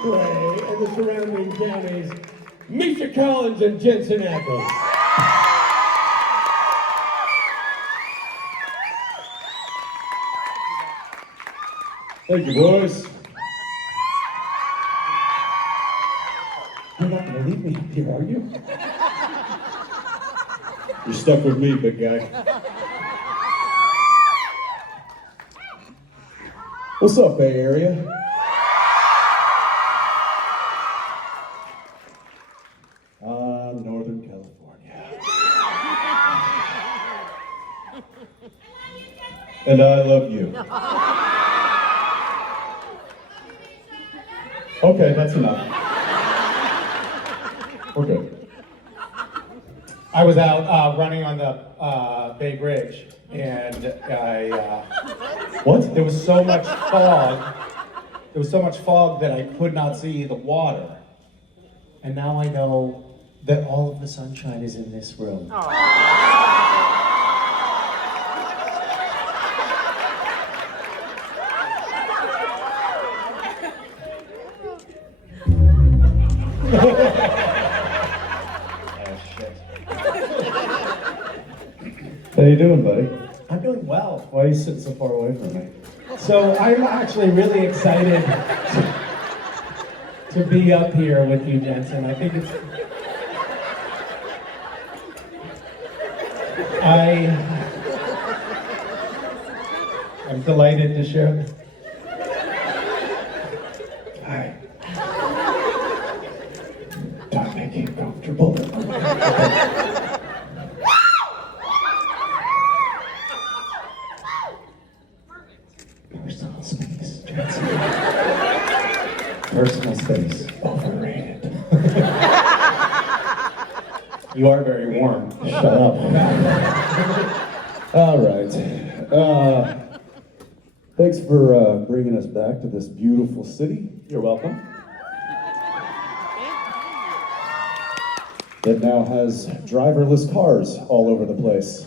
Parkway and the surrounding counties, Misha Collins and Jensen Ackles. Thank you, boys. You're not going to leave me up here, are you? You're stuck with me, big guy. What's up, Bay Area? Northern California. And I love you. Okay, that's enough. We're good. I was out running on the Bay Bridge, and What? there was so much fog. There was so much fog that I could not see the water. And now I know that all of the sunshine is in this room. How you doing, buddy? I'm doing well. Why are you sitting so far away from me? So I'm actually really excited to be up here with you, Jensen. I think I'm delighted to share this. Hi. Don't make you comfortable. Personal space, Jensen. Personal space. Overrated. You are very warm. Shut up. All right. Thanks for bringing us back to this beautiful city. You're welcome. That now has driverless cars all over the place.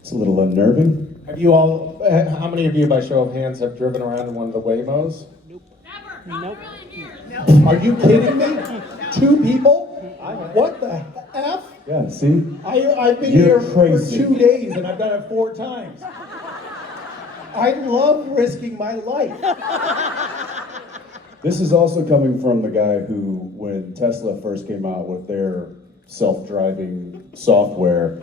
It's a little unnerving. Have you all, how many of you, by show of hands, have driven around in one of the Waymos? Nope. Are you kidding me? 2 people? What the F? Yeah, see? I've been You're here crazy. for 2 days and I've done it 4 times. I love risking my life. This is also coming from the guy who, when Tesla first came out with their self-driving software,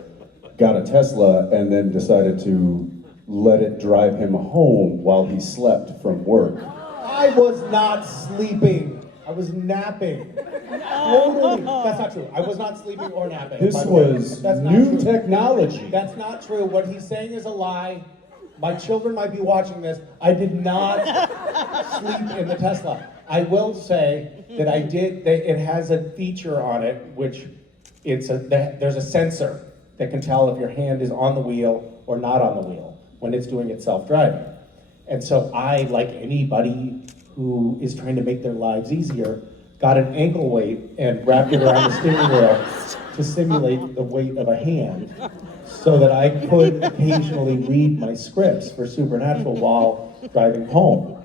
got a Tesla and then decided to let it drive him home while he slept from work. I was not sleeping. I was napping. Totally. That's not true. I was not sleeping or napping. This by the way. was That's not new true. technology. That's not true. What he's saying is a lie. My children might be watching this. I did not sleep in the Tesla. I will say that I did. It has a feature on it, which there's a sensor that can tell if your hand is on the wheel or not on the wheel when it's doing its self-driving. And so I, like anybody who is trying to make their lives easier, got an ankle weight and wrapped it around the steering wheel to simulate the weight of a hand so that I could occasionally read my scripts for Supernatural while driving home.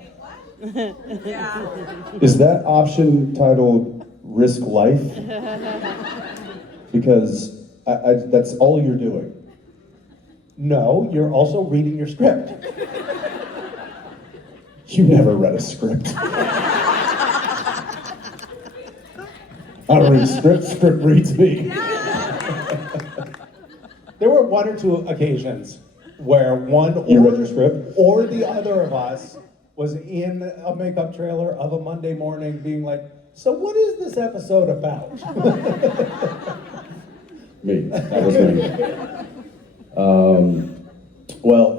Is that option titled Risk Life? Because that's all you're doing. No, you're also reading your script. You never read a script. I don't read a script, script reads me. There were 1 or 2 occasions where one You read your script? or the other of us was in a makeup trailer of a Monday morning being like, so what is this episode about? Me, that was me. Well,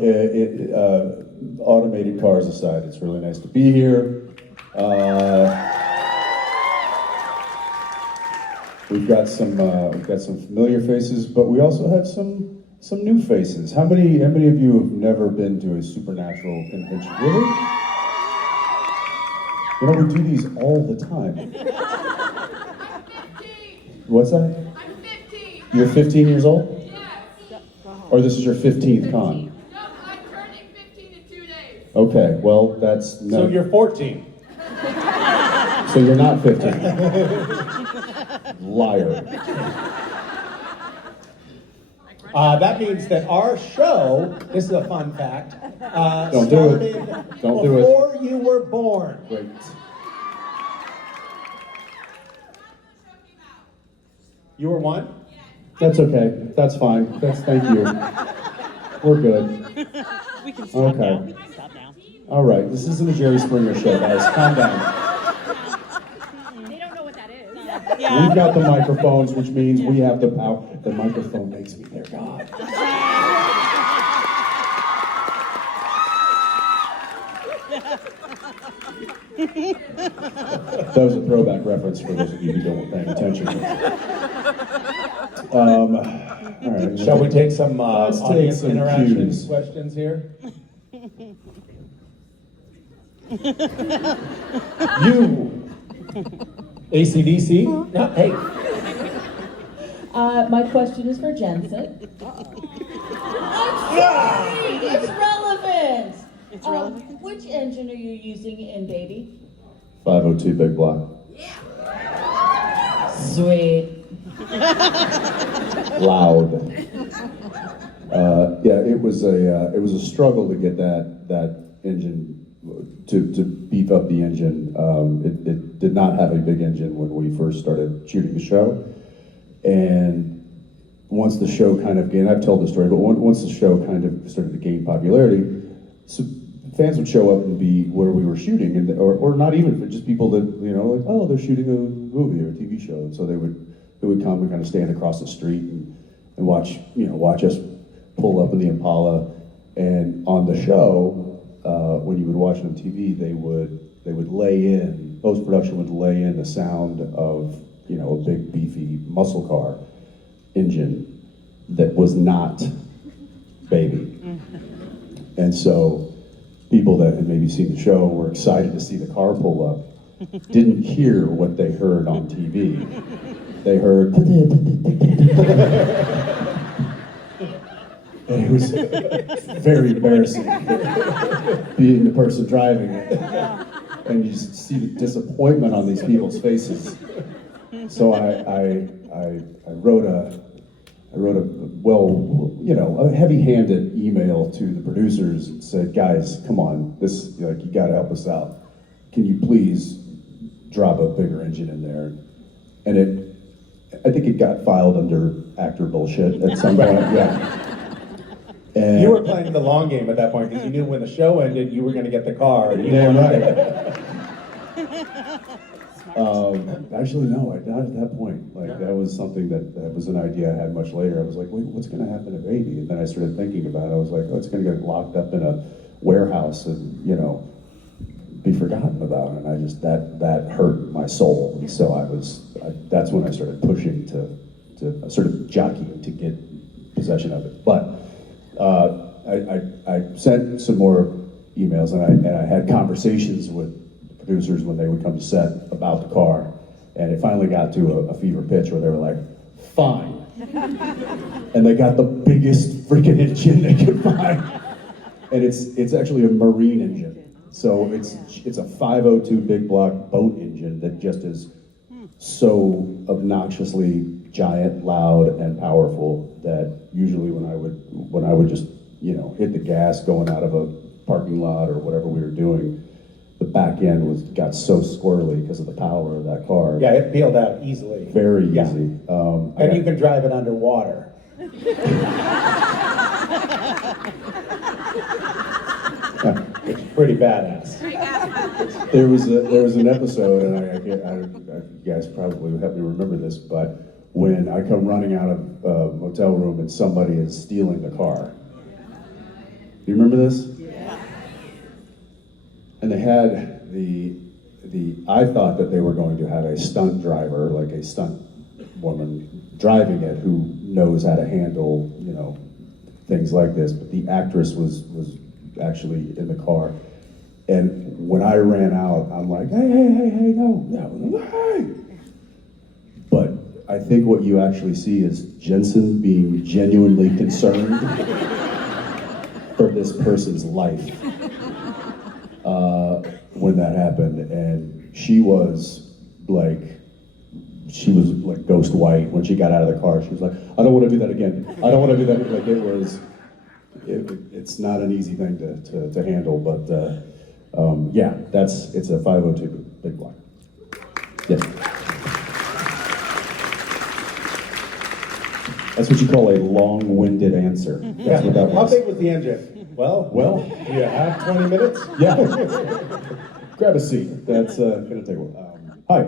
automated cars aside, it's really nice to be here. We've got some familiar faces, but we also have some new faces. How many of you have never been to a Supernatural convention? Really? You know, we do these all the time. I'm 15. What's that? I'm 15. You're 15 years old? Yes. Or this is your 15th con? No, I'm turning 15 in 2 days. Okay, well, that's no. So you're 14. So you're not 15. Liar. That means that our show, this is a fun fact, Don't do it. started Don't do it. before you were born. Great. You were one? That's okay. That's fine. Thank you. We're good. We can stop Okay. now. We can stop now. All right. This isn't the Jerry Springer show, guys. Calm down. They don't know what that is. Yeah. We've got the microphones, which means we have the power. The microphone makes me their god. That was a throwback reference for those of you who weren't paying attention. All right. Shall we take some Let's take audience some interaction cues. questions here? You, ACDC? No, hey. My question is for Jensen. It's relevant. It's relevant. Which engine are you using in Baby? 502 Big Block. Sweet. Loud. Yeah, it was a struggle to get that engine to beef up the engine. It did not have a big engine when we first started shooting the show, and once the show kind of gained, I've told the story, but once the show kind of started to gain popularity, so fans would show up and be where we were shooting, and or not even, but just people that like, oh, they're shooting a movie or a TV show, and so they would come and kind of stand across the street and watch us pull up in the Impala. And on the show, when you would watch it on TV, they would lay in, post-production would lay in the sound of a big beefy muscle car engine that was not Baby. And so people that had maybe seen the show were excited to see the car pull up, didn't hear what they heard on TV. They heard and it was very embarrassing being the person driving it. And you just see the disappointment on these people's faces. So I wrote a heavy-handed email to the producers and said, guys, come on, you gotta help us out. Can you please drop a bigger engine in there? And I think it got filed under actor bullshit at some point, yeah. And You were playing the long game at that point because you knew when the show ended, you were going to get the car. And you Damn wanted right. Actually, no, not at that point. Like, that was something that was an idea I had much later. I was like, wait, what's going to happen to Baby? And then I started thinking about it. I was like, oh, it's going to get locked up in a warehouse and, be forgotten about. And I just, that hurt my soul. And so that's when I started pushing to sort of jockeying to get possession of it. But I sent some more emails, and I had conversations with producers when they would come to set about the car, and it finally got to a fever pitch where they were like, fine. And they got the biggest freaking engine they could find. And it's actually a marine engine. So it's a 502 big block boat engine that just is so obnoxiously giant, loud, and powerful that usually when I would just hit the gas going out of a parking lot or whatever we were doing, the back end got so squirrely because of the power of that car. Yeah, it peeled out easily. Very Yeah. easy. And you can drive it underwater. It's pretty badass. There was an episode, and you guys probably would help me remember this, but when I come running out of a motel room and somebody is stealing the car. Do you remember this? Yeah. And they had I thought that they were going to have a stunt driver, like a stunt woman driving it who knows how to handle, things like this. But the actress was actually in the car. And when I ran out, I'm like, hey, no, hey. But I think what you actually see is Jensen being genuinely concerned for this person's life. when that happened, and she was like ghost white when she got out of the car. She was like, I don't want to do that again. I don't want to do that. Like it's not an easy thing to handle, but yeah, it's a 502 big block. Yes. That's what you call a long-winded answer. That's what that How was. big was the engine? Well, do you have 20 minutes? Yeah. Grab a seat. That's gonna take a while. Hi.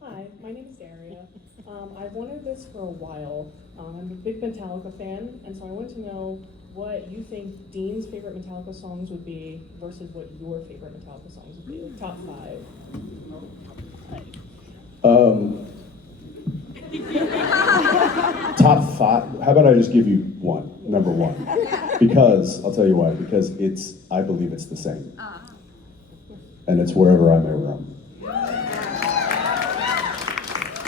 Hi, my name is Daria. I've wanted this for a while. I'm a big Metallica fan, and so I want to know what you think Dean's favorite Metallica songs would be versus what your favorite Metallica songs would be, like top 5. Top 5. How about I just give you number one? Because I'll tell you why. Because I believe it's the same, and it's Wherever I May Roam.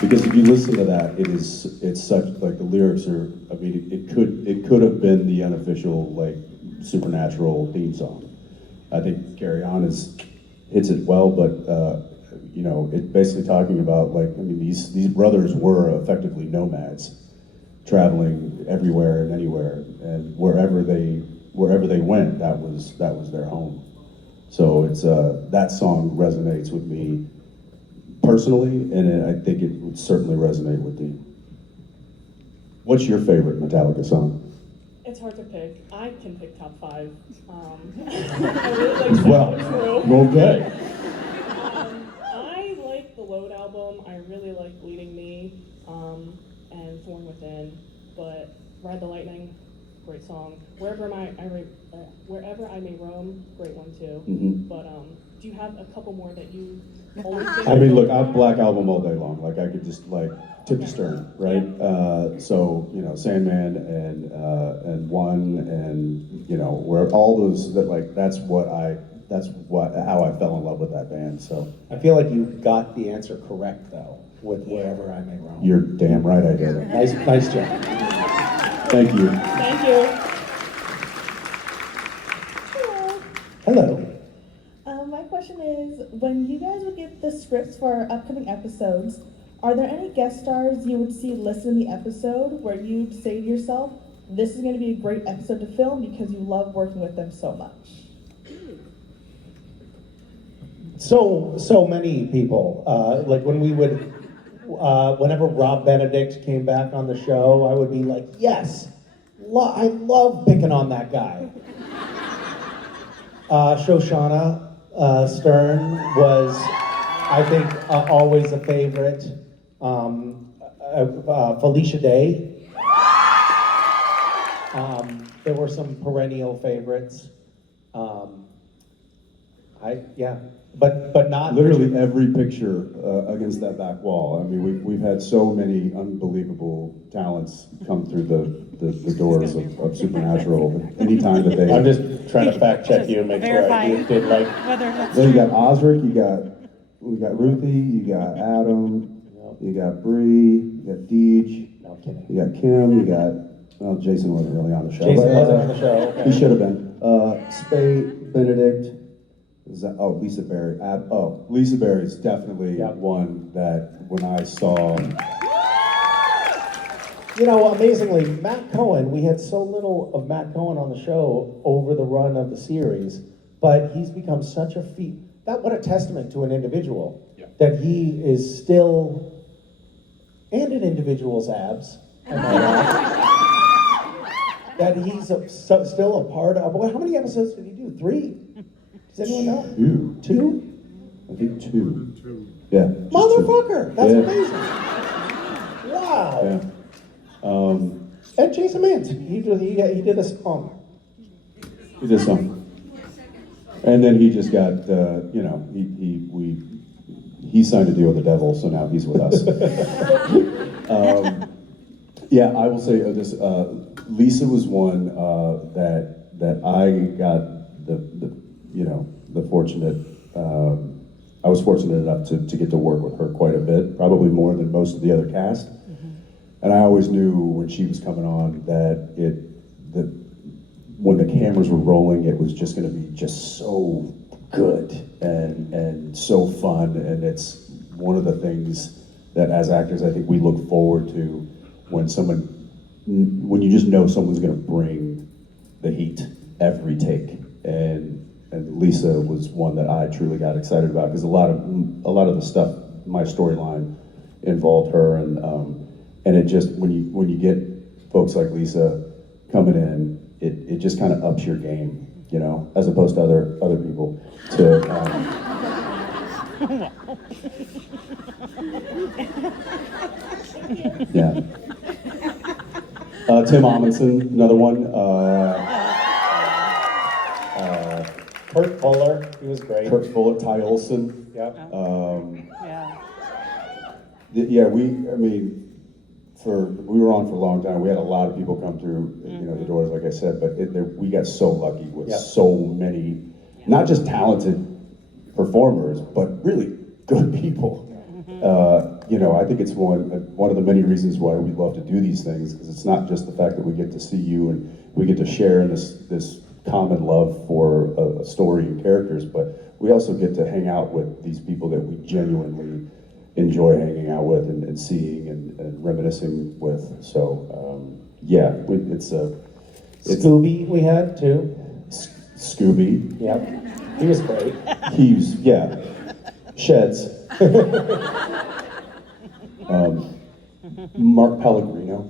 Because if you listen to that, it's such like the lyrics are. I mean, it could have been the unofficial like Supernatural theme song. I think Carry On hits it well, but you know, it's basically talking about like, I mean, these brothers were effectively nomads, traveling everywhere and anywhere, and wherever they went, that was their home. So it's that song resonates with me personally, and I think it would certainly resonate with Dean. What's your favorite Metallica song? It's hard to pick. I can pick top 5. I really like Sad Well, But True. okay. I like the Load album. I really like Bleeding Me and Thorn Within, but Ride the Lightning, great song. Wherever I May Roam, great one too. Mhm. But do you have a couple more that you always think? I mean, look, I have Black Album all day long. Like I could just like tip to stern, right? So you know, Sandman and One, and you know, where all those that like that's how I fell in love with that band. So I feel like you got the answer correct though, with Wherever I May Roam. you're damn right I did it. Nice job. Thank you. Thank you. Hello. My question is, when you guys would get the scripts for upcoming episodes, are there any guest stars you would see listed in the episode where you'd say to yourself, this is going to be a great episode to film because you love working with them so much? So many people. Like when we would, whenever Rob Benedict came back on the show, I would be like, yes, I love picking on that guy. Shoshana Stern was, I think, always a favorite. Felicia Day. There were some perennial favorites. But not Literally every picture against that back wall. I mean, we've had so many unbelievable talents come through the doors of Supernatural. Anytime that they, I'm just trying to fact check you and make sure I did like. Whether that's well, you got Osric, we got Ruthie, you got Adam, you got Bree, you got Deej, No kidding. you got Kim, you got, well, Jason wasn't really on the show. Jason but, wasn't on the show. Okay. He should have been. Spade, Benedict. Lisa Berry. Lisa Berry is definitely one that when I saw. You know, amazingly, Matt Cohen, we had so little of Matt Cohen on the show over the run of the series, but he's become such a feat. What a testament to an individual, that he is still, and an individual's abs, I might add, that he's still a part of. How many episodes did he do? 3? Does anyone know? 2? I think 2. Yeah. just 2. Motherfucker! That's Yeah. amazing. Wow. Yeah. And Jason Mance, he did a song. He did some. And then he just got, he signed a deal with the devil, so now he's with us. Yeah, I will say this. Lisa was one that I got the fortunate. I was fortunate enough to get to work with her quite a bit, probably more than most of the other cast. And I always knew when she was coming on that when the cameras were rolling, it was just going to be just so good and so fun, and it's one of the things that as actors I think we look forward to when you just know someone's going to bring the heat every take, and Lisa was one that I truly got excited about because a lot of the stuff, my storyline involved her, and it just when you get folks like Lisa coming in, it just kind of ups your game, you know, as opposed to other people. Yeah. Tim Amundsen, another one. Kurt Fuller, he was great. Kurt Fuller, Ty Olson. Yep. Yeah. Yeah, we were on for a long time. We had a lot of people come through, you know, the doors, like I said, but we got so lucky with Yep. so many, not just talented performers, but really good people. You know, I think it's one of the many reasons why we love to do these things, because it's not just the fact that we get to see you and we get to share in this common love for a story and characters, but we also get to hang out with these people that we genuinely enjoy hanging out with and seeing and reminiscing with. So yeah, it's Scooby we had too. Scooby. Yep. He was great. Sheds. Mark Pellegrino.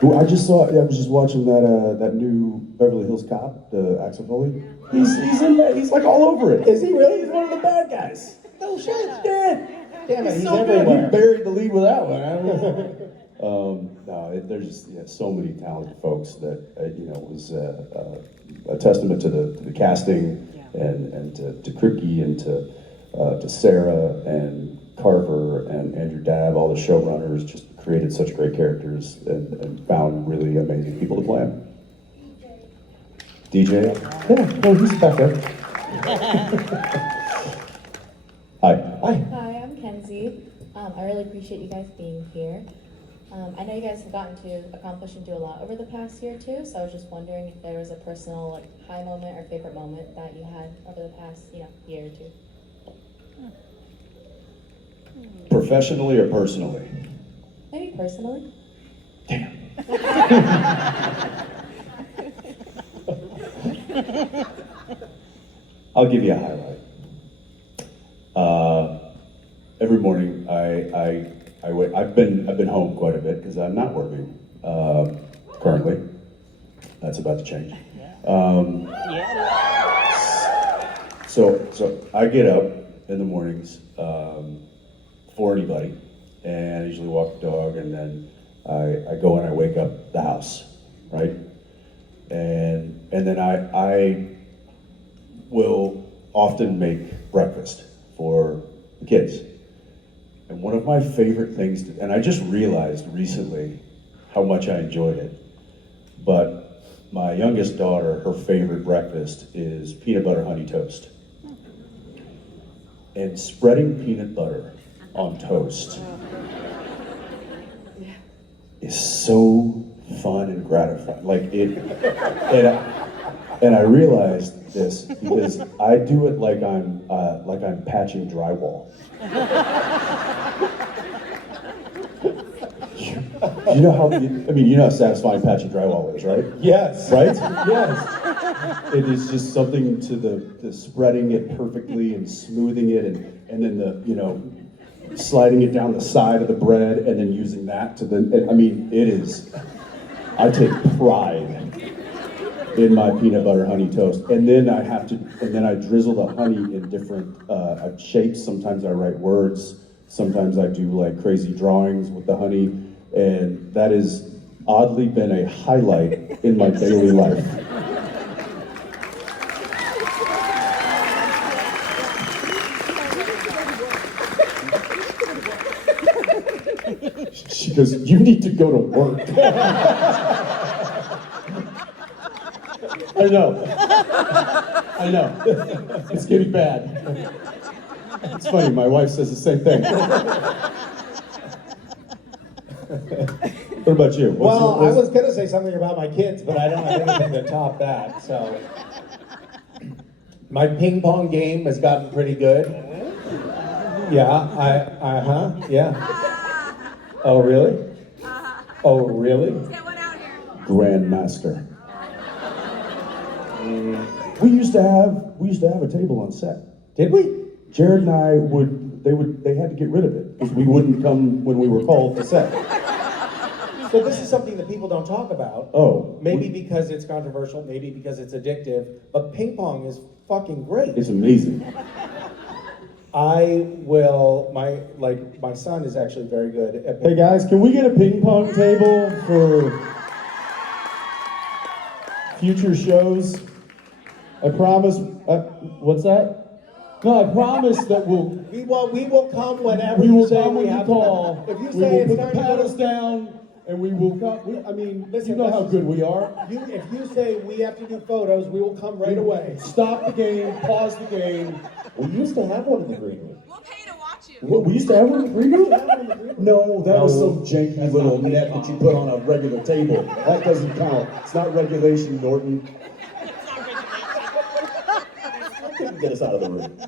Who I was just watching that new Beverly Hills Cop, the Axel Foley. He's in that. He's like all over it. Is he really? He's one of the bad guys. No shit. Yeah. Damn it, he's so everywhere. Good. He buried the lead with that one. I don't know. No, there's just so many talented folks that you know was a testament to the casting and to Cricky and to Sarah and Carver and Andrew Dabb, all the showrunners, just created such great characters and found really amazing people to play them. DJ? Yeah, no, he's back there. Hi. Hi, I'm Kenzie. I really appreciate you guys being here. I know you guys have gotten to accomplish and do a lot over the past year too, so I was just wondering if there was a personal high moment or favorite moment that you had over the past year or two. Professionally or personally? Maybe personally. I'll give you a highlight. Every morning, I've been home quite a bit because I'm not working currently. That's about to change. So I get up in the mornings for anybody, and I usually walk the dog, and then I go and I wake up the house, right? And then I will often make breakfast for the kids. And one of my favorite things, and I just realized recently how much I enjoyed it, but my youngest daughter, her favorite breakfast is peanut butter honey toast. And spreading peanut butter on toast is so fun and gratifying. And I realized this because I do it like I'm patching drywall. You know how satisfying patching drywall is, right? Yes. Right? Yes. It is just something to the spreading it perfectly and smoothing it and then sliding it down the side of the bread and then using that I take pride in my peanut butter honey toast. And then I drizzle the honey in different shapes. Sometimes I write words, sometimes I do crazy drawings with the honey, and that has oddly been a highlight in my daily life. She goes, "You need to go to work." I know. It's getting bad. It's funny, my wife says the same thing. What about you? I was going to say something about my kids, but I don't have anything to top that, so. My ping pong game has gotten pretty good. Yeah, yeah. Oh, really? Oh, really? Grandmaster. We used to have a table on set. Did we? Jared and I they had to get rid of it because we wouldn't come when we were called to set. So this is something that people don't talk about. Oh. Maybe because it's controversial, maybe because it's addictive, but ping pong is fucking great. It's amazing. My son is actually very good at Hey guys, can we get a ping pong table for future shows? I promise, what's that? No, I promise that We will come whenever we you will say come we when you have call. to. If you We say will it's put the time to go paddles to down and we will come. Listen, you know how good we are. if you say we have to do photos, we will come right away. Stop the game, pause the game. We used to have one in the green room. We'll pay to watch you. What, we used to have one in the green room? No, that was some janky little net that you put on a regular table. That doesn't count. It's not regulation, Norton. Couldn't get us out of the room.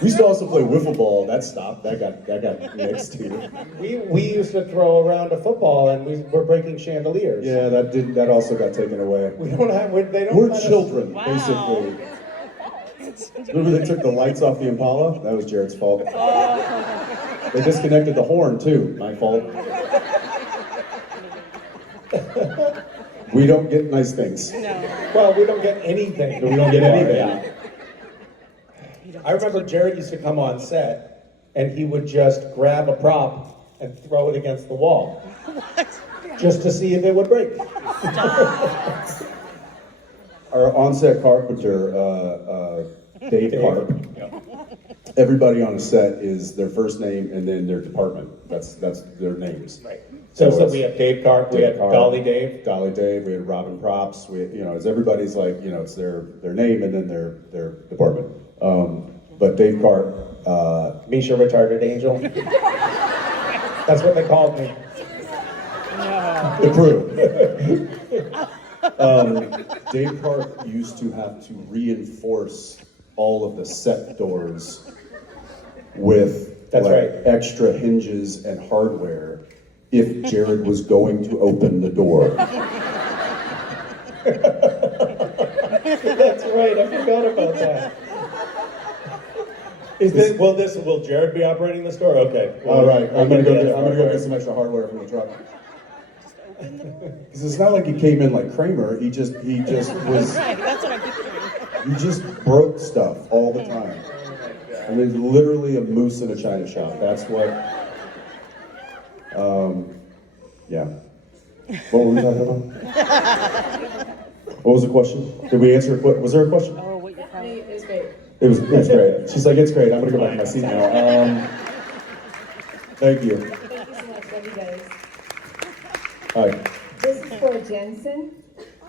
We used to also play wiffle ball. That stopped. That got mixed too. We used to throw around a football and we're breaking chandeliers. Yeah, that also got taken away. We don't have. They don't. We're let us- children, Wow. basically. Remember they took the lights off the Impala? That was Jared's fault. They disconnected the horn too. My fault. We don't get nice things. Well, we don't get anything. We don't get anything. I remember Jared used to come on set and he would just grab a prop and throw it against the wall. Just to see if it would break. Our on-set carpenter, Dave Carp. Everybody on a set is their first name and then their department. That's their names. Right. So it's we have Dave Carp, we had Carp, Dolly Dave. Dolly Dave, we had Robin Props, it's everybody's like, it's their name and then their department. But Dave Carp, Misha Retarded Angel. That's what they called me. the crew. Dave Carp used to have to reinforce all of the set doors with That's right. extra hinges and hardware if Jared was going to open the door. That's right, I forgot about that. Will Jared be operating the store? Okay. All right, I'm gonna go get some extra hardware from the truck. Because it's not like he came in like Kramer. He just was. That's what I'm picturing. He just broke stuff all the time. I mean, literally a moose in a china shop. That's what. Yeah. What were we talking about? What was the question? Did we answer a question? Was there a question? Oh, what you're probably. It was great. It was great. She's like, it's great. I'm gonna go back to my seat now. Thank you. Thank you so much. Love you guys. Hi. This is for Jensen.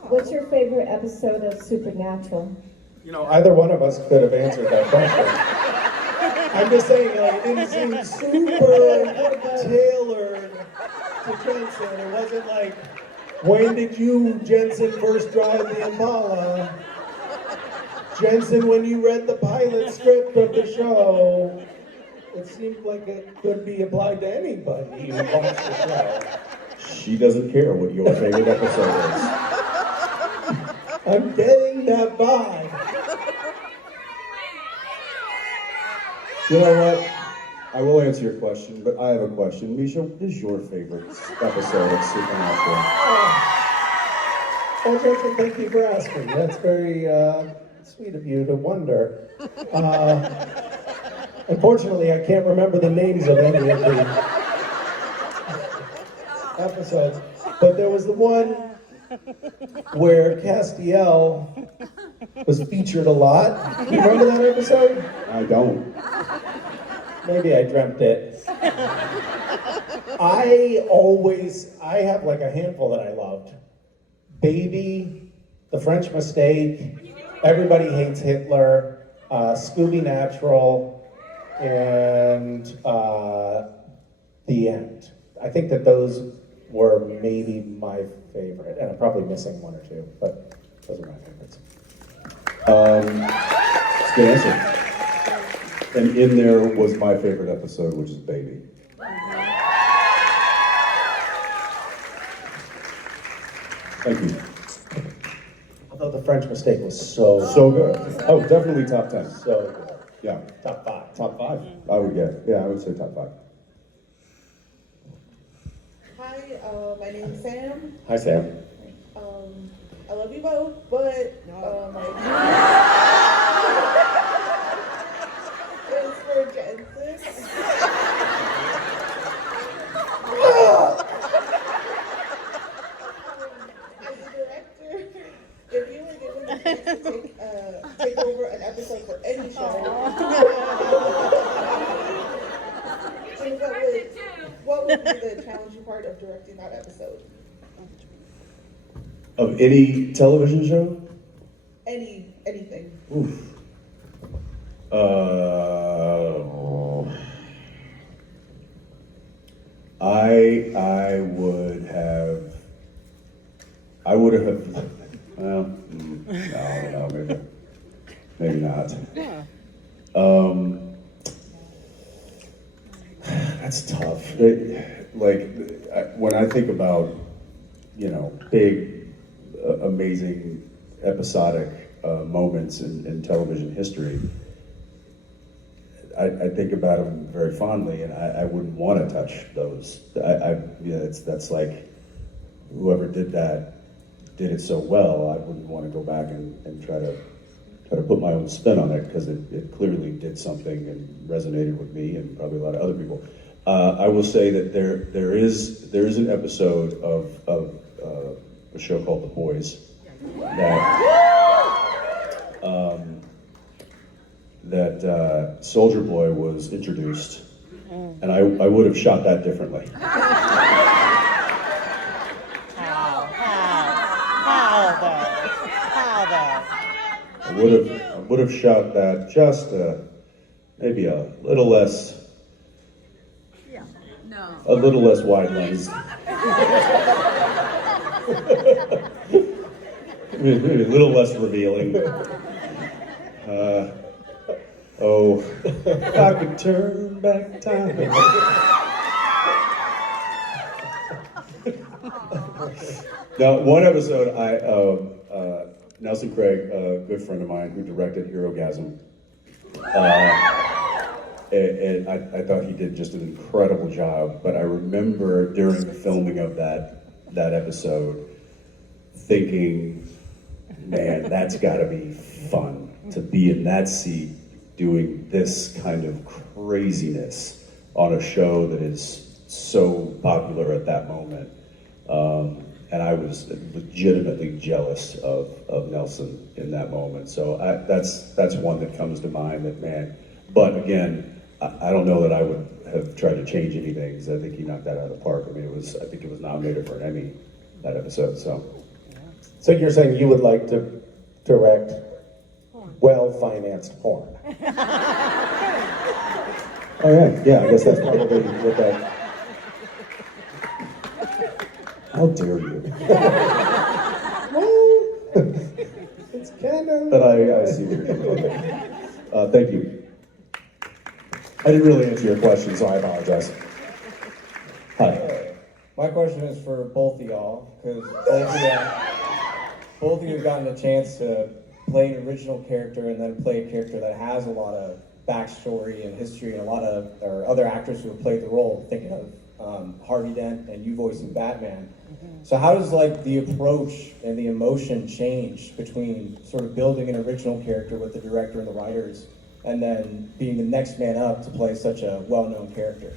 What's your favorite episode of Supernatural? Either one of us could have answered that question. I'm just saying, it didn't seem super tailored to Jensen. It wasn't like, when did you, Jensen, first drive the Impala? Jensen, when you read the pilot script of the show, it seemed like it could be applied to anybody who watched the show. She doesn't care what your favorite episode is. I'm getting that vibe. You know what? I will answer your question, but I have a question. Misha, what is your favorite episode of Supernatural? Oh, Jensen, thank you for asking. That's very sweet of you to wonder. Unfortunately, I can't remember the names of any of the episodes, but there was the one where Castiel was featured a lot. Do you remember that episode? I don't. Maybe I dreamt it. I have like a handful that I loved. Baby, The French Mistake, Everybody Hates Hitler, Scooby Natural, and The End. I think that those were maybe my favorite, and I'm probably missing one or two, but those are my favorites. It's a good answer. And in there was my favorite episode, which is Baby. Thank you. Although the French mistake was so good. Oh, definitely top 10. so good. Yeah. Top 5. Top 5, I would get. Yeah, I would say top 5. Hi, my name is Sam. Hi, Sam. I love you both, but it's for Jensen. As a director, if you were given the chance to take over an episode for any show, what would be the challenging part of directing that episode? Of any television show? Anything. Oof. I would have, well, no, maybe not. That's tough. When I think about, big, amazing, episodic moments in television history, I think about them very fondly, and I wouldn't want to touch those. That's like whoever did that did it so well. I wouldn't want to go back and try to put my own spin on it, because it clearly did something and resonated with me and probably a lot of other people. I will say that there is an episode of a show called The Boys that Soldier Boy was introduced, and I would have shot that differently. I would have shot that just maybe a little less wide lens. Maybe a little less revealing. If I could turn back time. Now, one episode, Nelson Craig, a good friend of mine who directed Herogasm, and I thought he did just an incredible job. But I remember during the filming of that episode thinking, man, that's got to be fun to be in that seat doing this kind of craziness on a show that is so popular at that moment. And I was legitimately jealous of Nelson in that moment. So that's one that comes to mind. That, man. But again, I don't know that I would have tried to change anything, because I think he knocked that out of the park. I mean, I think it was nominated for an Emmy, that episode. So you're saying you would like to direct well-financed porn? Oh yeah, I guess that's probably what that. How dare you? It's kind of. But I see what you're doing. Thank you. I didn't really answer your question, so I apologize. Hi. My question is for both of y'all, because both of you have gotten a chance to play an original character and then play a character that has a lot of backstory and history, and there are other actors who have played the role, thinking of Harvey Dent and you voicing Batman. So how does the approach and the emotion change between sort of building an original character with the director and the writers, and then being the next man up to play such a well-known character?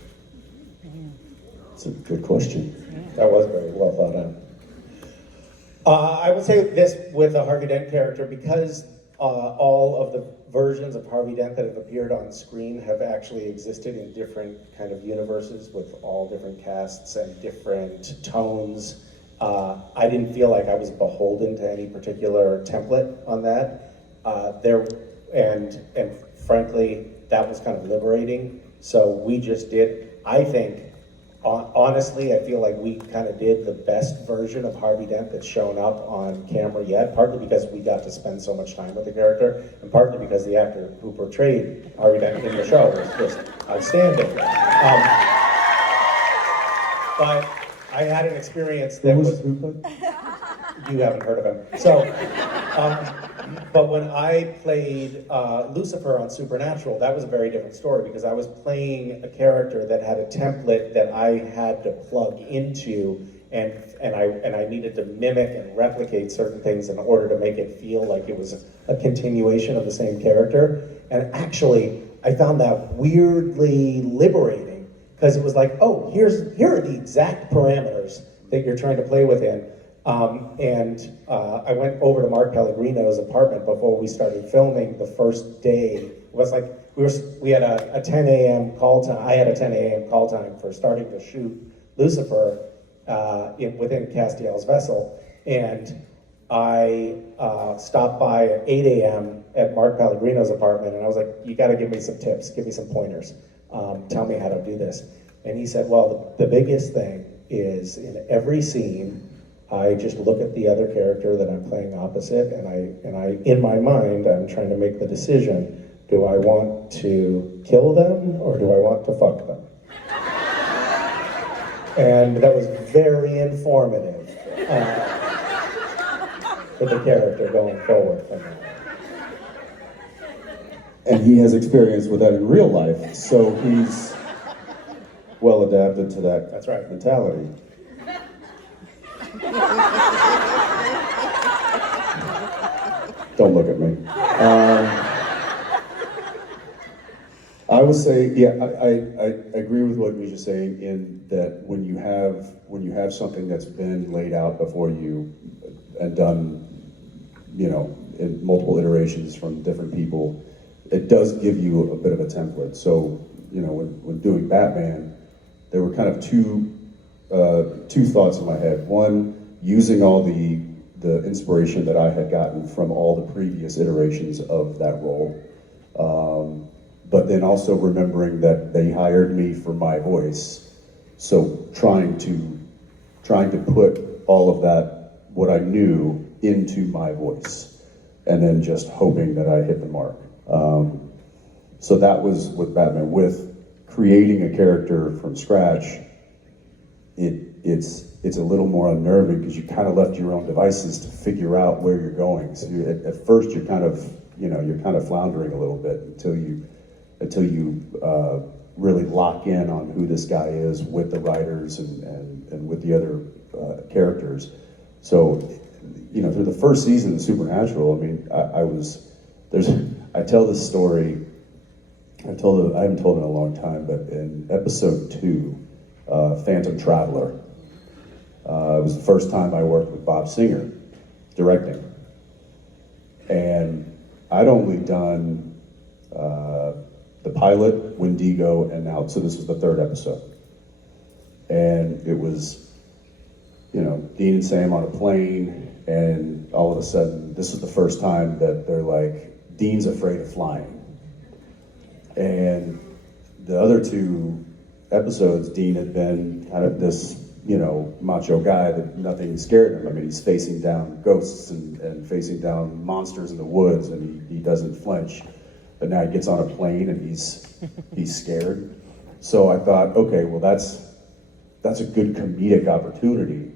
That's a good question. That was very well thought out. I would say this with the Harvey Dent character, because all of the versions of Harvey Dent that have appeared on screen have actually existed in different kind of universes with all different casts and different tones. I didn't feel like I was beholden to any particular template on that. And frankly, that was kind of liberating. So we just did, I think, Honestly, I feel like we kind of did the best version of Harvey Dent that's shown up on camera yet, partly because we got to spend so much time with the character, and partly because the actor who portrayed Harvey Dent in the show was just outstanding. But I had an experience that was... You haven't heard of him. So, but when I played Lucifer on Supernatural, that was a very different story because I was playing a character that had a template that I had to plug into, and I needed to mimic and replicate certain things in order to make it feel like it was a continuation of the same character. And actually, I found that weirdly liberating because it was like, oh, here are the exact parameters that you're trying to play within. I went over to Mark Pellegrino's apartment before we started filming the first day. It was like we had a 10 a.m. call time. I had a 10 a.m. call time for starting to shoot Lucifer within Castiel's vessel, and I stopped by at 8 a.m. at Mark Pellegrino's apartment, and I was like, "You got to give me some tips, give me some pointers, tell me how to do this." And he said, "Well, the biggest thing is in every scene." I just look at the other character that I'm playing opposite, and I, in my mind, I'm trying to make the decision: do I want to kill them or do I want to fuck them? And that was very informative for the character going forward from that. And he has experience with that in real life, so he's well adapted to that. That's right. Mentality. Don't look at me. I would say, yeah, I agree with what Misha's saying in that when you have something that's been laid out before you and done, in multiple iterations from different people, it does give you a bit of a template. So, when doing Batman, there were kind of two thoughts in my head. One, using all the inspiration that I had gotten from all the previous iterations of that role, but then also remembering that they hired me for my voice, so trying to put all of that, what I knew, into my voice, and then just hoping that I hit the mark. So that was with Batman. With creating a character from scratch, it's a little more unnerving because you kind of left your own devices to figure out where you're going. So at first you're kind of floundering a little bit until you really lock in on who this guy is with the writers and with the other characters. So through the first season of Supernatural, I mean, I tell this story. I haven't told it in a long time, but in episode 2, Phantom Traveler. It was the first time I worked with Bob Singer directing. And I'd only done the pilot, Wendigo, and now, so this was the 3rd episode. And it was, Dean and Sam on a plane, and all of a sudden, this is the first time that they're like, Dean's afraid of flying. And the other 2 episodes, Dean had been kind of this, macho guy that nothing scared him. I mean, he's facing down ghosts and facing down monsters in the woods, and he doesn't flinch. But now he gets on a plane and he's scared. So I thought, okay, well that's a good comedic opportunity.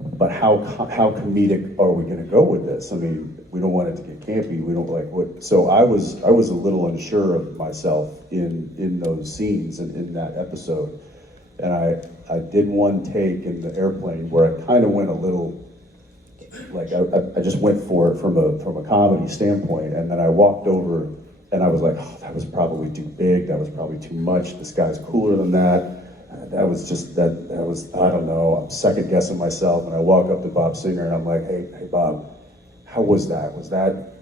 But how comedic are we going to go with this? I mean, we don't want it to get campy. We don't like what. So I was a little unsure of myself in those scenes and in that episode. And I did one take in the airplane where I kind of went a little, like I just went for it from a comedy standpoint, and then I walked over and I was like, oh, that was probably too big, that was probably too much, this guy's cooler than that. That was I don't know, I'm second guessing myself, and I walk up to Bob Singer and I'm like, hey Bob, how was that? Is that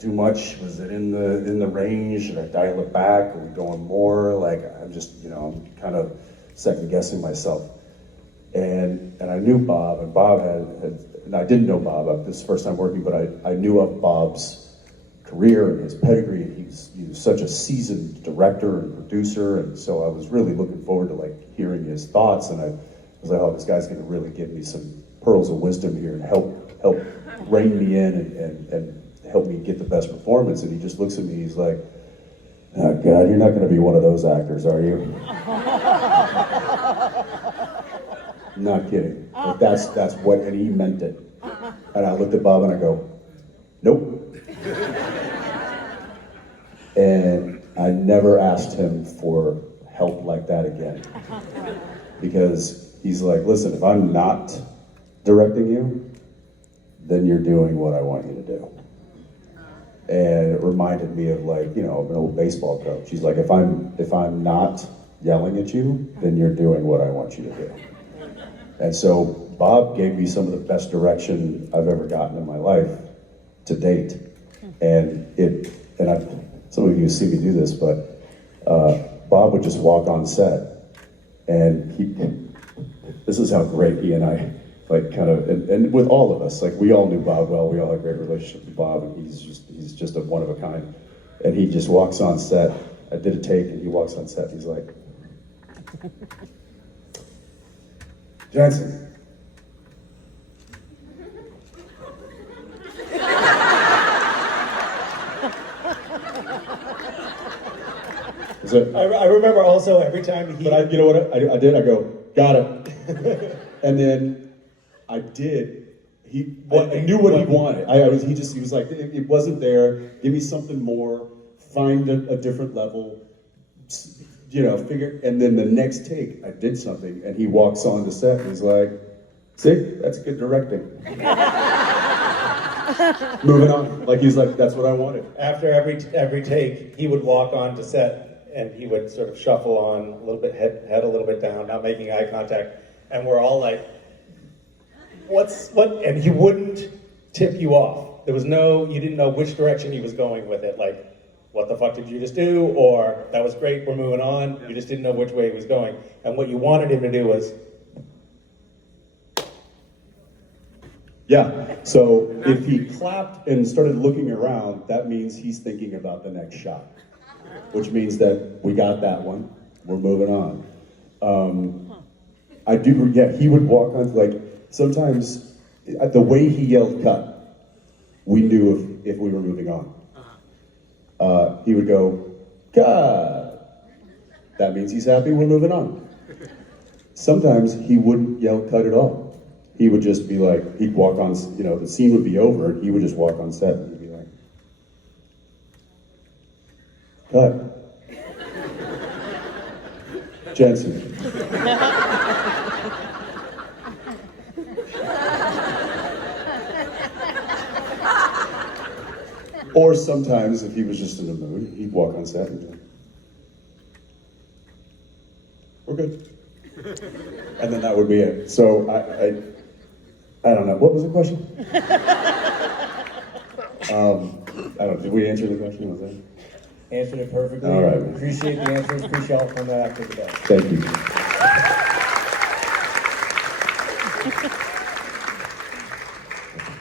too much? Was it in the range? Should I dial it back? Are we going more? Like, I'm just, I'm kind of second guessing myself. And I knew Bob, and Bob had and I didn't know Bob, this is the first time working, but I knew of Bob's career and his pedigree. He was such a seasoned director and producer, and so I was really looking forward to like hearing his thoughts. And I was like, oh, this guy's going to really give me some pearls of wisdom here and help rein me in and help me get the best performance. And he just looks at me. He's like, oh God, you're not going to be one of those actors, are you? Not kidding. But that's what, and he meant it. And I looked at Bob and I go, nope. And I never asked him for help like that again. Because he's like, listen, if I'm not directing you, then you're doing what I want you to do. And it reminded me of like, an old baseball coach. He's like, if I'm not yelling at you, then you're doing what I want you to do. And so Bob gave me some of the best direction I've ever gotten in my life to date. And some of you see me do this, but Bob would just walk on set, and this is how great he and I, like, kind of, and with all of us, like, we all knew Bob well, we all had a great relationship with Bob, and he's just a one of a kind. And he just walks on set. I did a take, and he walks on set, and he's like, Jensen. I remember also every time he... But you know what I did? I go, got it. And then I did. I knew what he wanted. He was like, it wasn't there. Give me something more. Find a different level. Figure. And then the next take, I did something, and he walks on the set, and he's like, see, that's good directing. Moving on. Like, he's like, that's what I wanted. After every take, he would walk on to set, and he would sort of shuffle on a little bit, head a little bit down, not making eye contact, and we're all like, what? And he wouldn't tip you off. You didn't know which direction he was going with it. Like, what the fuck did you just do? Or, that was great, we're moving on. You just didn't know which way he was going. And what you wanted him to do was... Yeah, so if he clapped and started looking around, that means he's thinking about the next shot. Which means that we got that one, we're moving on. He would walk on, like, sometimes, the way he yelled cut, we knew if we were moving on. He would go, God. That means he's happy, we're moving on. Sometimes he wouldn't yell cut at all. He would just be like, he'd walk on, the scene would be over, and he would just walk on set, and he'd be like, cut. Jensen. Or sometimes, if he was just in the mood, he'd walk on set and be like, we're good. And then that would be it. So I don't know. What was the question? Did we answer the question? Was that? Answered it perfectly. All right. Appreciate the answers. Appreciate all coming after the day. Thank you.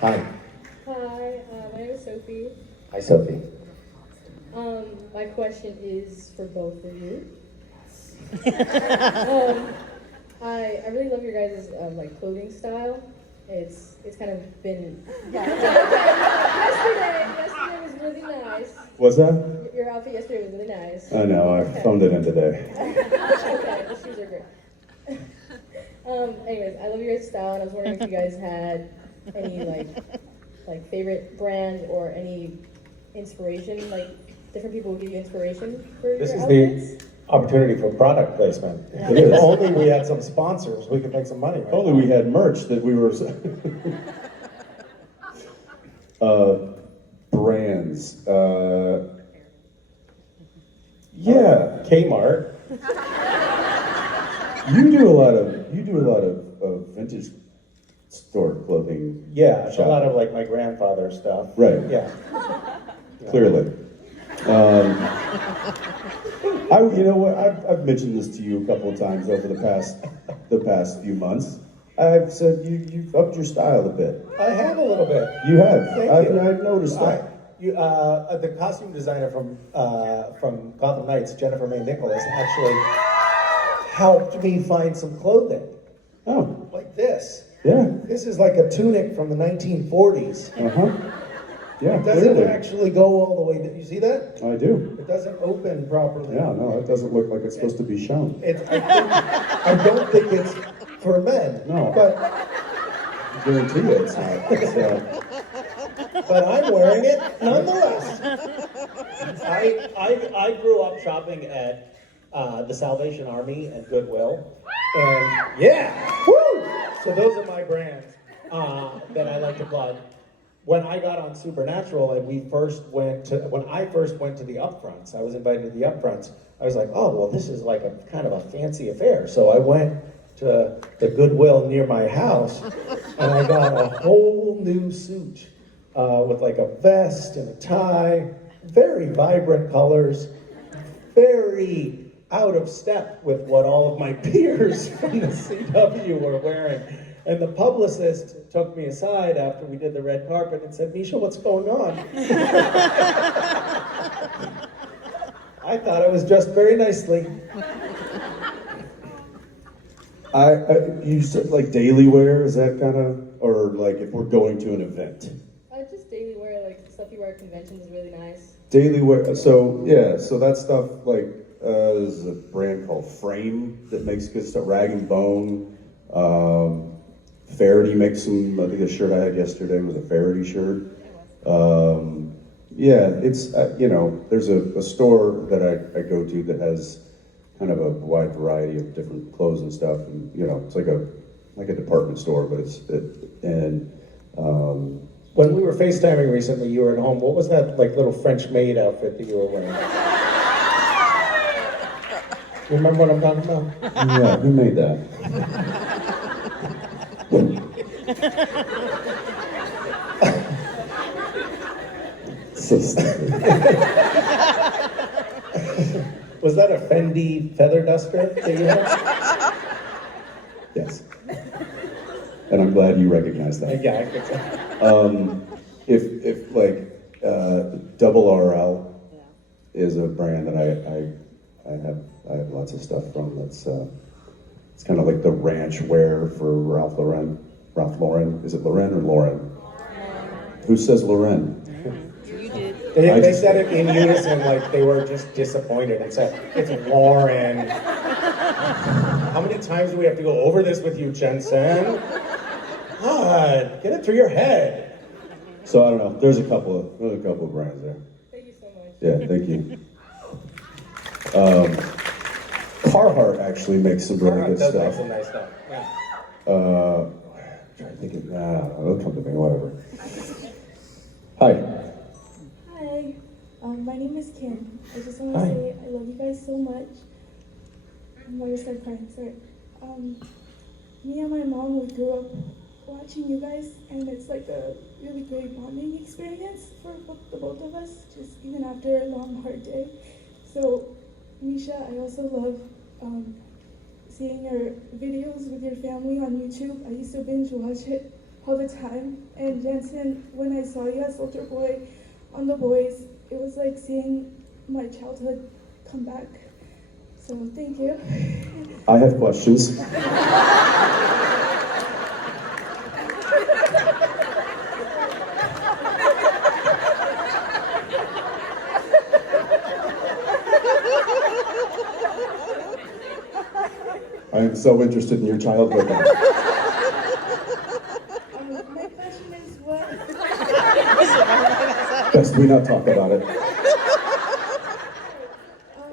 Hi. Hi, my name is Sophie. Hi, Sophie. My question is for both of you. I really love your guys' clothing style. It's kind of been yesterday was really nice. What's that? Your outfit yesterday was really nice. I know, I phoned it in today. Okay, the shoes are great. Anyways, I love your guys' style, and I was wondering if you guys had any like favorite brands or any inspiration, like different people would give you inspiration for This your is outfits. the opportunity for product placement. It If is. only we had some sponsors, we could make some money. Right? Only we had merch that we were... brands. Yeah. Kmart. You do a lot of vintage store clothing. Yeah, it's a shopping. lot of like my grandfather's stuff. Right. Yeah. Clearly. You know what? I've mentioned this to you a couple of times over the past few months. I've said you've upped your style a bit. I have a little bit. You have. Thank I've you. noticed that. The costume designer from Gotham Knights, Jennifer May Nicholas, actually helped me find some clothing. Oh, Like this. yeah. This is like a tunic from the 1940s. Uh-huh. Yeah, It doesn't clearly. actually go all the way. You see that? I do. It doesn't open properly. Yeah, no, it doesn't look like it's supposed to be shown. I don't think it's for men. No. But I guarantee you it's not. but I'm wearing it nonetheless. I grew up shopping at the Salvation Army and Goodwill, And yeah, woo! So those are my brands that I like to plug. When I got on Supernatural and when I first went to the upfronts, I was invited to the upfronts. I was like, oh, well, this is like a kind of a fancy affair. So I went to the Goodwill near my house and I got a whole new suit with like a vest and a tie, very vibrant colors, very out of step with what all of my peers from the CW were wearing. And the publicist took me aside after we did the red carpet and said, Misha, what's going on? I thought I was dressed very nicely. You said like daily wear, is that kind of, or like if we're going to an event? Just daily wear, like stuff you wear at conventions is really nice. Daily wear, so yeah, so that stuff like, there's a brand called Frame that makes good stuff, Rag and Bone. Faraday makes some, I think the shirt I had yesterday was a Faraday shirt. Yeah, it's, there's a store that I go to that has kind of a wide variety of different clothes and stuff, and it's like a department store, but When we were FaceTiming recently, you were at home. What was that like little French maid outfit that you were wearing? You remember what I'm talking about? Yeah, who made that? So stupid. Was that a Fendi feather duster that you had? Yes. And I'm glad you recognize that. Yeah, I think so. If like Double RL is a brand that I have lots of stuff from. That's it's kind of like the ranch wear for Ralph Lauren. Ralph Lauren, is it Lauren or Lauren? Who says Lauren? You did. They said it in unison, like they were just disappointed and said, "It's Lauren." How many times do we have to go over this with you, Jensen? God, get it through your head. So I don't know. There's a couple of brands there. Thank you so much. Yeah, thank you. Carhartt actually makes some really good Does make stuff. some nice stuff. Yeah. I'm trying to think of, it'll come to me, whatever. Hi. Hi, my name is Kim. I just want to Hi. say I love you guys so much. I'm going to start crying, sorry. Me and my mom, we grew up watching you guys, and it's like a really great bonding experience for the both of us, just even after a long, hard day. So, Misha, I also love seeing your videos with your family on YouTube. I used to binge watch it all the time. And Jensen, when I saw you as Soldier Boy on The Boys, it was like seeing my childhood come back. So thank you. I have questions. I am so interested in your childhood now. My question is what? Best we not talk about it.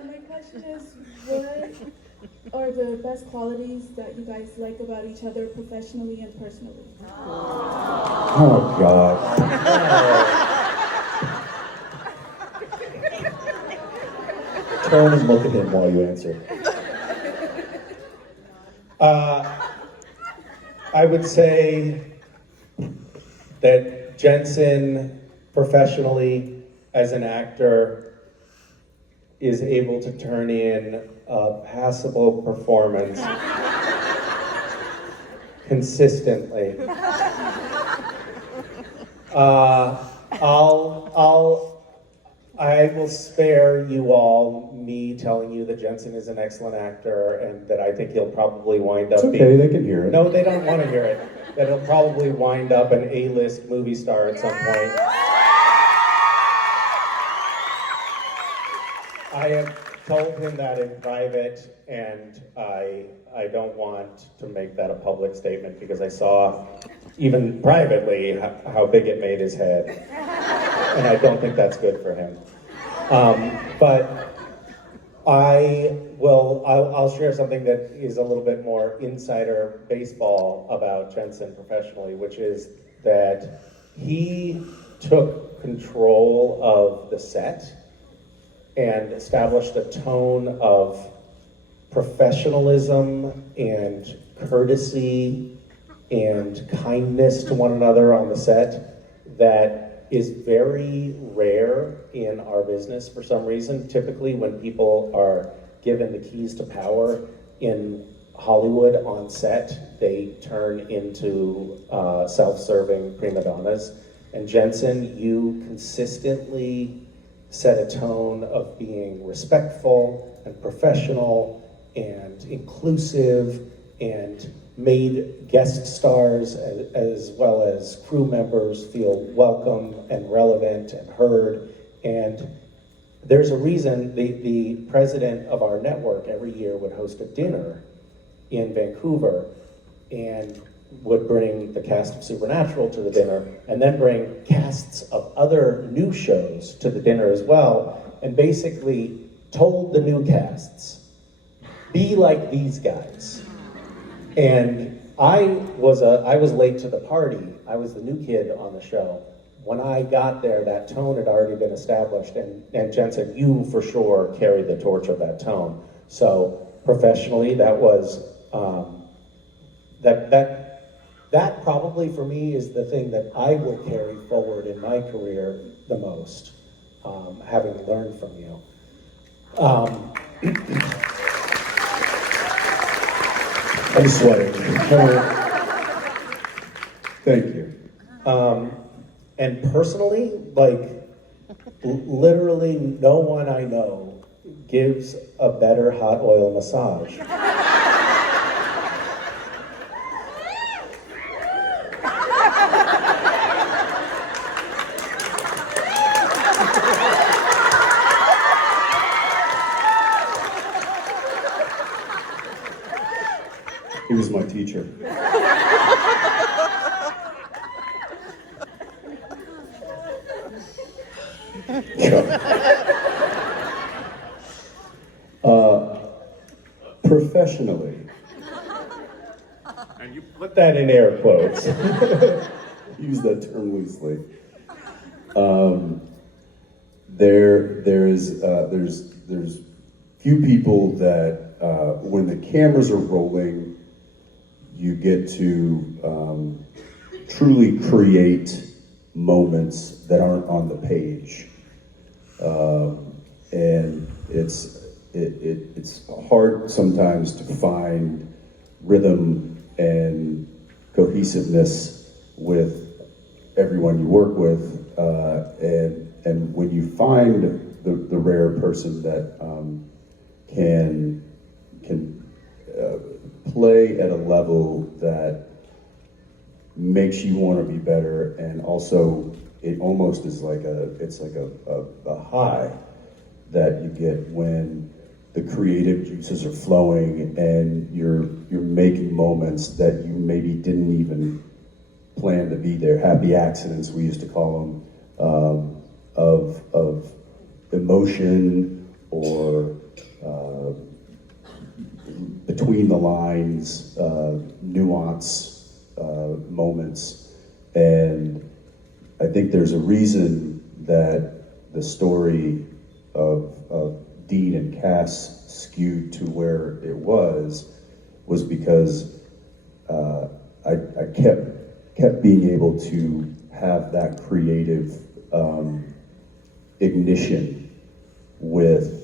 My question is what are the best qualities that you guys like about each other professionally and personally? Oh, God. Turn and look at him while you answer. I would say that Jensen, professionally as an actor, is able to turn in a passable performance consistently. I will spare you all me telling you that Jensen is an excellent actor and that I think he'll probably wind up It's okay, they can hear it. No, they don't want to hear it. That he'll probably wind up an A-list movie star at some point. I have told him that in private, and I don't want to make that a public statement because I saw, even privately, how big it made his head. And I don't think that's good for him. But I'll share something that is a little bit more insider baseball about Jensen professionally, which is that he took control of the set and established a tone of professionalism and courtesy and kindness to one another on the set that is very rare in our business for some reason. Typically, when people are given the keys to power in Hollywood on set, they turn into self-serving prima donnas. And Jensen, you consistently set a tone of being respectful and professional and inclusive and made guest stars as well as crew members feel welcome and relevant and heard. And there's a reason the president of our network every year would host a dinner in Vancouver and would bring the cast of Supernatural to the dinner and then bring casts of other new shows to the dinner as well, and basically told the new casts, be like these guys. And I was late to the party. I was the new kid on the show. When I got there, that tone had already been established, and Jensen, you for sure carried the torch of that tone. So professionally, that was that probably for me is the thing that I will carry forward in my career the most, having learned from you. I'm sweating. Thank you. And personally, like, literally no one I know gives a better hot oil massage. He was my teacher. Professionally. And you put that in air quotes. Use that term loosely. There's few people that when the cameras are rolling, you get to truly create moments that aren't on the page, and it's hard sometimes to find rhythm and cohesiveness with everyone you work with, and when you find the rare person that can play at a level that makes you want to be better, and also it almost is like a high that you get when the creative juices are flowing and you're making moments that you maybe didn't even plan to be there. Happy accidents, we used to call them, of emotion or between the lines, nuance moments. And I think there's a reason that the story of Dean and Cass skewed to where it was because I kept being able to have that creative ignition with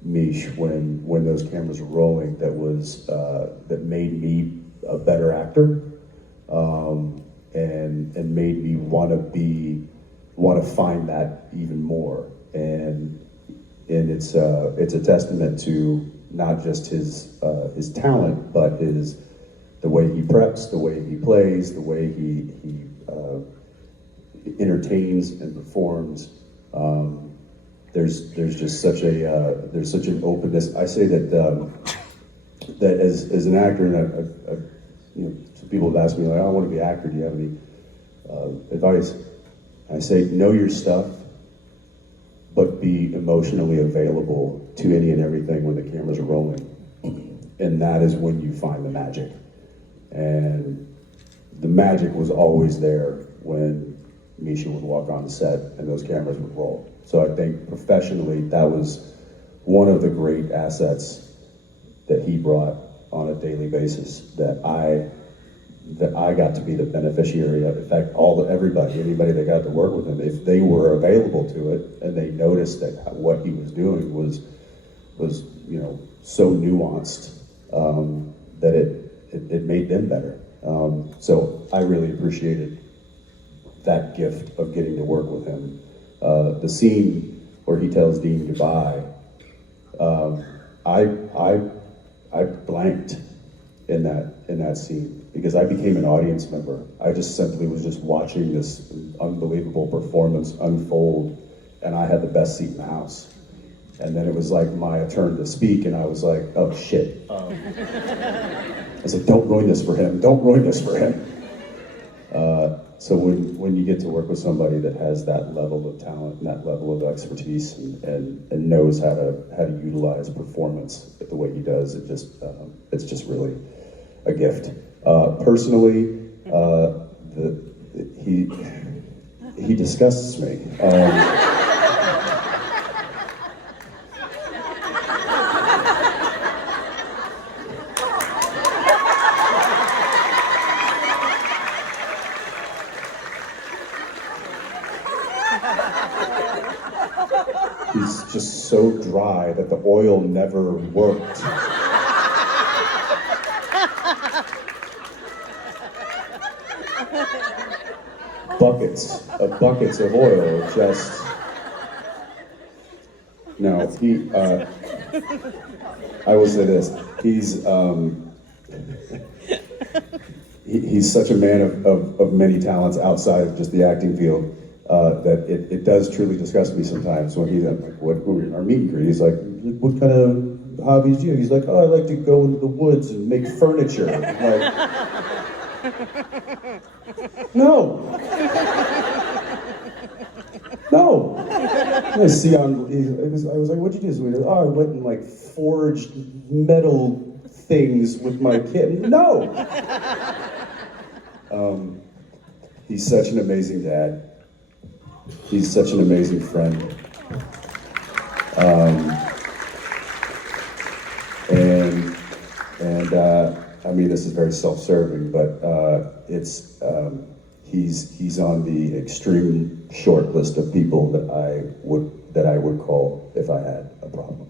Misha when those cameras were rolling. That made me a better actor, and made me want to be want to find that even more. And it's a testament to not just his talent, but the way he preps, the way he plays, the way he entertains and performs. There's just such an openness. I say that that as an actor, and some people have asked me, like, I want to be an actor. Do you have any advice? I say, know your stuff, but be emotionally available to any and everything when the cameras are rolling. And that is when you find the magic. And the magic was always there when Misha would walk on the set and those cameras would roll. So I think professionally, that was one of the great assets that he brought on a daily basis that I got to be the beneficiary of. In fact, anybody that got to work with him, if they were available to it and they noticed that what he was doing was so nuanced that it made them better. So I really appreciated that gift of getting to work with him. The scene where he tells Dean goodbye, I blanked in that scene because I became an audience member. I just simply was just watching this unbelievable performance unfold, and I had the best seat in the house. And then it was like my turn to speak, and I was like, oh shit. I was like, don't ruin this for him. Don't ruin this for him. So when you get to work with somebody that has that level of talent and that level of expertise and knows how to utilize performance the way he does, it's just really a gift. Personally, he disgusts me. He's just so dry that the oil never worked. Buckets of oil, just... No, I will say this, he's such a man of many talents outside of just the acting field, that it does truly disgust me sometimes when he's like, our meet and greet, he's like, what kind of hobbies do you have? He's like, oh, I like to go into the woods and make furniture. I'm like, no. I see I was like, what'd you do? So he goes, oh, I went and like forged metal things with my kid. No. He's such an amazing dad. He's such an amazing friend. I mean, this is very self-serving, but he's on the extreme short list of people that I would call if I had a problem.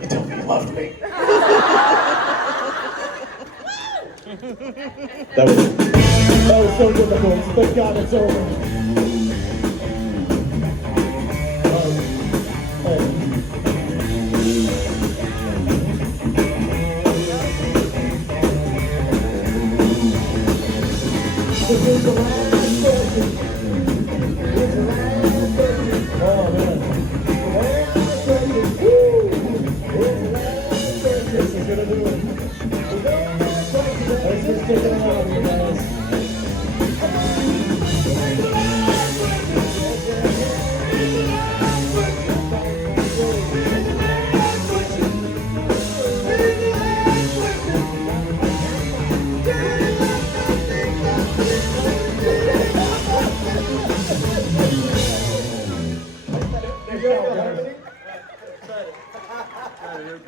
He told me he loved me. That was so difficult. Thank God it's over. This is the last question. Oh man. This is gonna do it. Thanks for sticking around, you guys.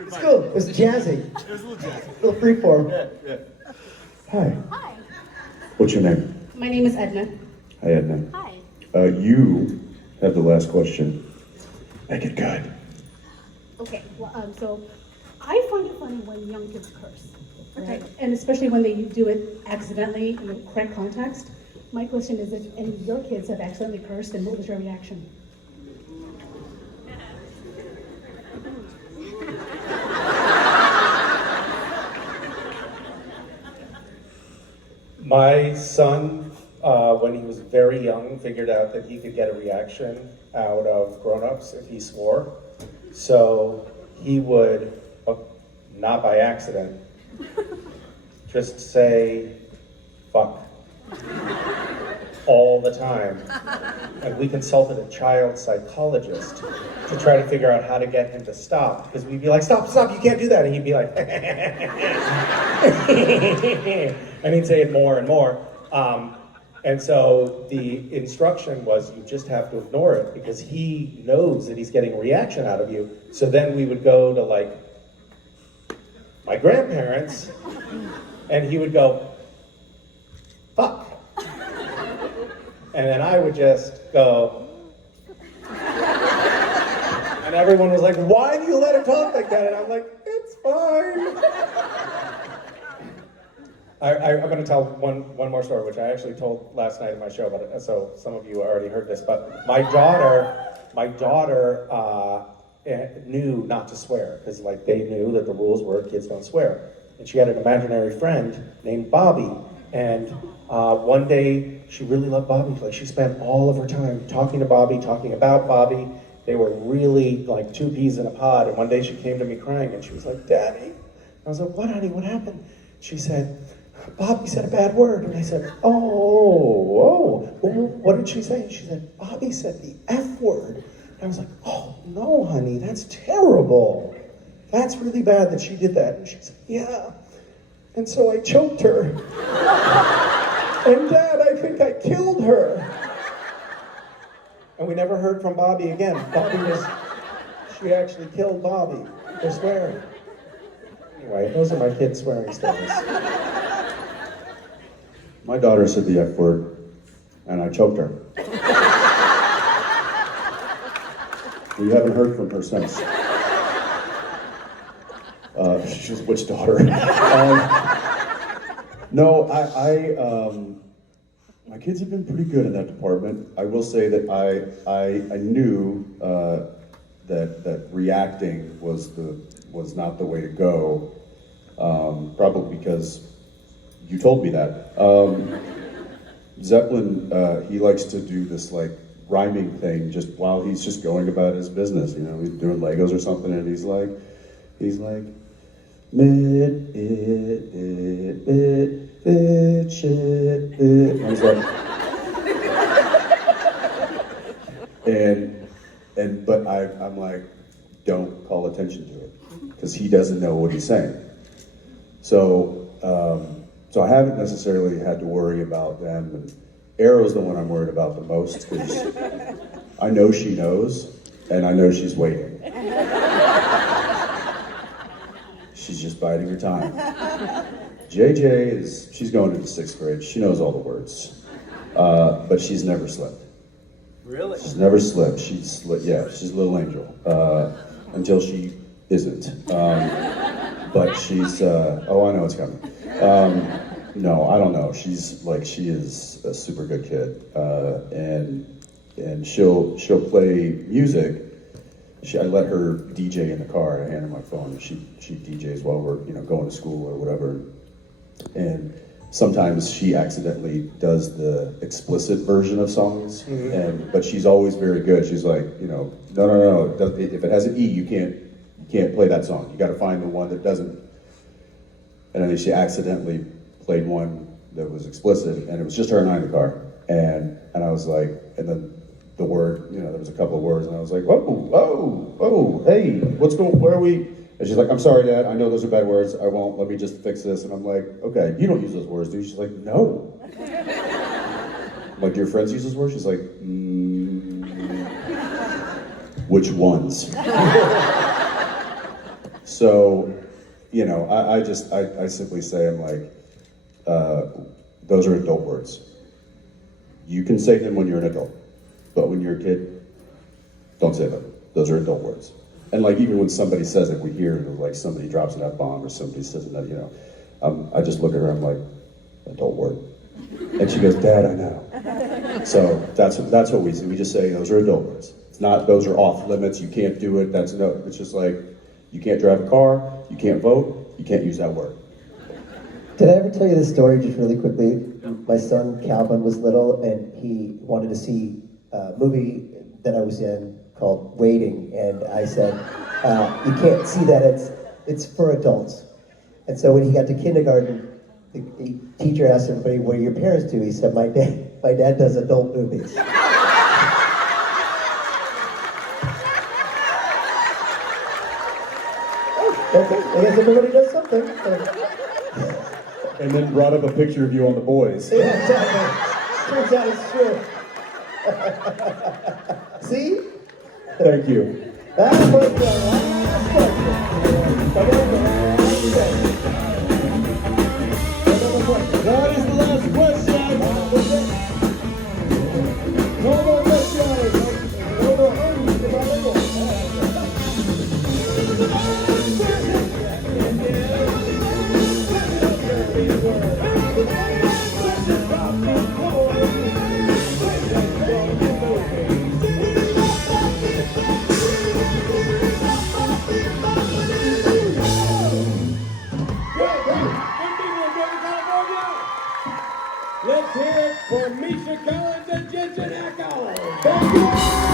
It's cool. It was jazzy. It was a little jazzy. A little freeform. Yeah. Hi. Hi. What's your name? My name is Edna. Hi, Edna. Hi. You have the last question. Make it good. Okay, well, so I find it funny when young kids curse, right? And especially when they do it accidentally in the correct context. My question is if any of your kids have accidentally cursed, and what was your reaction? My son, when he was very young, figured out that he could get a reaction out of grown-ups if he swore. So he would, not by accident, just say, fuck, all the time. And we consulted a child psychologist to try to figure out how to get him to stop. Because we'd be like, stop, you can't do that. And he'd be like, and he'd say it more and more. And so the instruction was you just have to ignore it because he knows that he's getting a reaction out of you. So then we would go to like my grandparents and he would go, fuck. And then I would just go, and everyone was like, why do you let him talk like that? And I'm like, it's fine. I'm going to tell one more story, which I actually told last night in my show, but so some of you already heard this. But my daughter knew not to swear because like they knew that the rules were kids don't swear, and she had an imaginary friend named Bobby. And one day she really loved Bobby. Like she spent all of her time talking to Bobby, talking about Bobby. They were really like two peas in a pod. And one day she came to me crying, and she was like, "Daddy." I was like, "What, honey? What happened?" She said, "Bobby said a bad word." And I said, well, what did she say? She said, "Bobby said the F word." And I was like, "Oh, no, honey, that's terrible. That's really bad that she did that." And she said, "Yeah. And so I choked her. And Dad, I think I killed her." And we never heard from Bobby again. She actually killed Bobby for swearing. Anyway, those are my kids' swearing stories. My daughter said the F word, and I choked her. We haven't heard from her since. She's which daughter? No, my kids have been pretty good in that department. I will say that I knew that reacting was not the way to go. Probably because you told me that. Zeppelin, he likes to do this like rhyming thing just while he's just going about his business. You know, he's doing Legos or something, and he's like, mid, shit, and I was like, but I'm like, don't call attention to it, because he doesn't know what he's saying. So I haven't necessarily had to worry about them. And Arrow's the one I'm worried about the most, because I know she knows, and I know she's waiting. She's just biding her time. JJ she's going into 6th grade. She knows all the words, but she's never slipped. Really? She's never slipped. She's a little angel, until she isn't. But she's, I know it's coming. No, I don't know. She is a super good kid, and she'll play music. I let her DJ in the car. I hand her my phone, and she DJs while we're going to school or whatever. And sometimes she accidentally does the explicit version of songs, but she's always very good. She's like, no. If it has an E, you can't play that song. You got to find the one that doesn't. And then she accidentally played one that was explicit, and it was just her and I in the car. And I was like, and then the word, there was a couple of words, and I was like, whoa, hey, where are we? And she's like, "I'm sorry, Dad, I know those are bad words, I won't, let me just fix this." And I'm like, "Okay, you don't use those words, do you?" She's like, "No." I'm like, "Do your friends use those words?" She's like, which ones? So, I simply say, I'm like, those are adult words. You can say them when you're an adult. But when you're a kid, don't say them. Those are adult words. And like even when somebody says it, we hear like somebody drops an F-bomb or somebody says another, I just look at her, I'm like, adult word. And she goes, Dad, I know. So that's what we say. We just say those are adult words. It's not those are off limits, you can't do it, it's just like you can't drive a car, you can't vote, you can't use that word. Did I ever tell you this story just really quickly? My son Calvin was little and he wanted to see a movie that I was in called Waiting, and I said, you can't see that, it's for adults. And so when he got to kindergarten, the teacher asked him, what do your parents do? He said, my dad does adult movies. Okay, I guess everybody does something. And then brought up a picture of you on The Boys. Yeah, exactly. Turns out it's true. See? Thank you. That was the last question. That is the last question. No more questions. No more. Let's hear it for Misha and Jensen Ackles. Thank you.